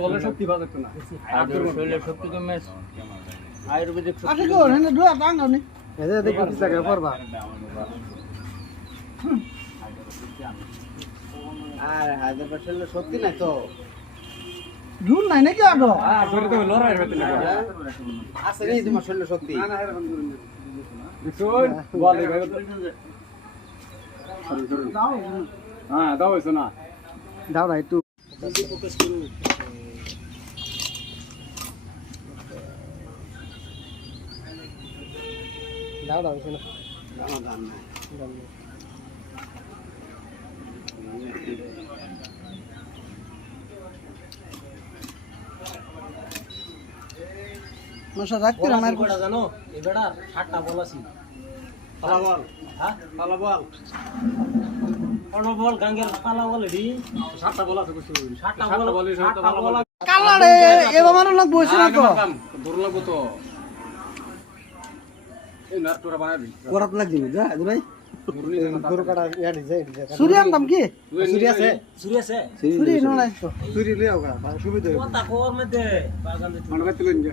দলের শক্তি বাজাতো না শরীরের শক্তি কমে আয়ুর্বেদিক আচ্ছা কি ওরে না দুয়া টাঙ্গাও নি এদের দেখো কি জায়গা করবা আর হায়দ্রাবাদ শরীরের শক্তি নাই তো জুন নাই নাকি আগে হ্যাঁ ধরে তো লড়াই হতে না আছে নেই তোমার শরীরের শক্তি না না এর বন্ধু শুন বলে ভাই দাও হ্যাঁ দাও এসো না দাও না একটু দাও দাও এসো না মশা রাখতে না মার বেটা জানো এই বেটা 7টা বল আছে পালা বল হ্যাঁ পালা বল কোন বল গাঙ্গের পালা বল রে 7টা বল আছে কিছু 7টা বল 7টা বল কালা রে এবা মানুষ লাগ বসে না তো দূর লাগবো তো এই নাটুরা বানাবি করাত লাগ দিবি যা দুলাই মুরলি না গরু কাটা ইয়াডি যাই সূর্যান দাম কি সূর্য আছে সুরি আছে সূর্য নয় তো সূর্য লিয়াও গা সুবিধা কথা কোর মধ্যে বাগান দিতে মানে তুলেন যে